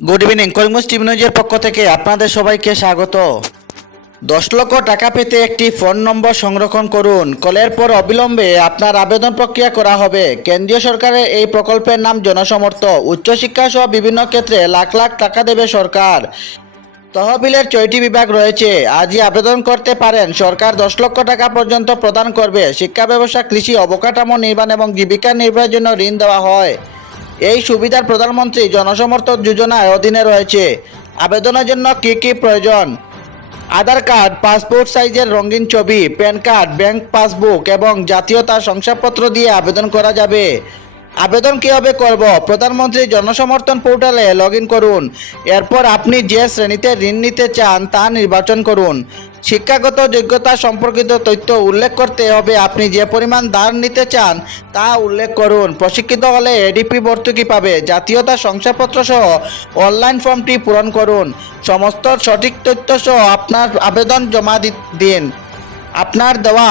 Good evening Karimganj TV নিউজের পক্ষ থেকে আপনাদের সবাইকে স্বাগত। দশ লক্ষ টাকা পেতে একটি ফোন নম্বর সংরক্ষণ করুন। কলের পর অবিলম্বে আপনার আবেদন প্রক্রিয়া করা হবে। কেন্দ্রীয় সরকারের এই প্রকল্পের নাম জনসমর্থ উচ্চশিক্ষা সহ বিভিন্ন ক্ষেত্রে লাখ লাখ টাকা দেবে সরকার। তহবিলের ছয়টি বিভাগ রয়েছে। আজই আবেদন করতে পারেন। সরকার দশ লক্ষ টাকা পর্যন্ত প্রদান করবে। শিক্ষা ব্যবসা কৃষি, অবকাঠামো নির্মাণ এবং জীবিকা নির্বাহের জন্য ঋণ দেওয়া হয়। এই সুবিধার প্রধানমন্ত্রী জনসমর্থন যোজনার অধীনে রয়েছে। আবেদনের জন্য কী কী প্রয়োজন? আধার কার্ড, পাসপোর্ট সাইজের রঙিন ছবি, প্যান কার্ড, ব্যাংক পাসবুক এবং জাতীয়তা শংসাপত্র দিয়ে আবেদন করা যাবে। আবেদন কীভাবে করব? প্রধানমন্ত্রী জনসমর্থন পোর্টালে লগ করুন। এরপর আপনি যে শ্রেণীতে ঋণ নিতে চান তা নির্বাচন করুন। শিক্ষাগত যোগ্যতা সম্পর্কিত তথ্য উল্লেখ করতে হবে। আপনি যে পরিমাণ ধার নিতে চান, তা উল্লেখ করুন। প্রশিক্ষিত হলে এডিপি ভর্তুকি পাবে। জাতীয়তা শংসাপত্র সহ অনলাইন ফর্মটি পূরণ করুন। সমস্ত সঠিক তথ্য সহ আপনার আবেদন জমা দিন। আপনার দেওয়া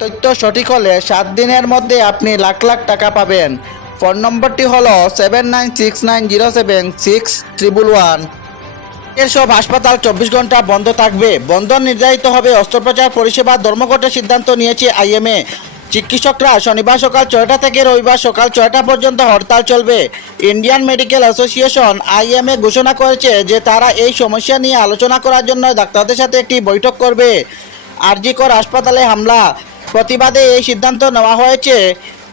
তথ্য সঠিক হলে সাত দিনের মধ্যে আপনি লাখ লাখ টাকা পাবেন। ফোন নম্বরটি হলো seven nine six nine zero seven six triple one. এর সব হাসপাতাল চব্বিশ ঘণ্টা বন্ধ থাকবে। বন্ধ নির্ধারিত হবে। অস্ত্রোপচার, পরিষেবা ধর্মঘটের সিদ্ধান্ত নিয়েছে আইএমএ। চিকিৎসকরা শনিবার সকাল ছয়টা থেকে রবিবার সকাল ছয়টা পর্যন্ত হরতাল চলবে। ইন্ডিয়ান মেডিকেল অ্যাসোসিয়েশন আইএমএ ঘোষণা করেছে যে তারা এই সমস্যা নিয়ে আলোচনা করার জন্য ডাক্তারদের সাথে একটি বৈঠক করবে। আরজিকর হাসপাতালে হামলা। প্রতিবাদে এই সিদ্ধান্ত নেওয়া হয়েছে।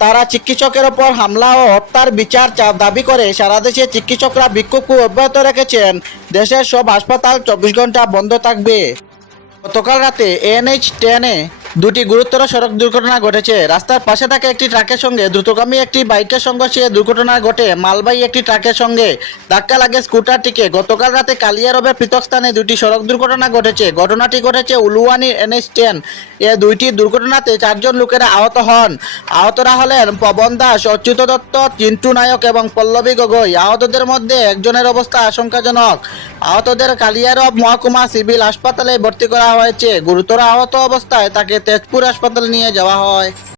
তারা চিকিৎসকের ওপর হামলা ও হত্যার বিচার চাপ দাবি করে। সারা দেশে চিকিৎসকরা বিক্ষোভকে অব্যাহত রেখেছেন। দেশের সব হাসপাতাল চব্বিশ ঘণ্টা বন্ধ থাকবে। গতকাল রাতে এনএইচ টেনে দুটি গুরুতর সড়ক দুর্ঘটনা ঘটেছে। রাস্তার পাশে থাকা একটি ট্রাকের সঙ্গে দ্রুতগামী একটি বাইকের সংঘর্ষে দুর্ঘটনা ঘটে। মালবাহী একটি ট্রাকের সঙ্গে ধাক্কা লাগে স্কুটারটিকে। গতকাল রাতে কালিয়ারবের পৃথক স্থানে দুটি সড়ক দুর্ঘটনা ঘটেছে। ঘটনাটি ঘটেছে উলুয়ানির এনএইচ টেন এ দুইটি দুর্ঘটনাতে চারজন লোকেরা আহত হন। আহতরা হলেন পবন দাস, অচ্যুত দত্ত, চিন্টু নায়ক এবং পল্লবী গগৈ। আহতদের মধ্যে একজনের অবস্থা আশঙ্কাজনক। আহতদের কালিয়ারব মহকুমা সিভিল হাসপাতালে ভর্তি করা হয়েছে। গুরুতর আহত অবস্থায় তাকে তেজপুর হাসপাতালে নিয়ে যাওয়া হয়।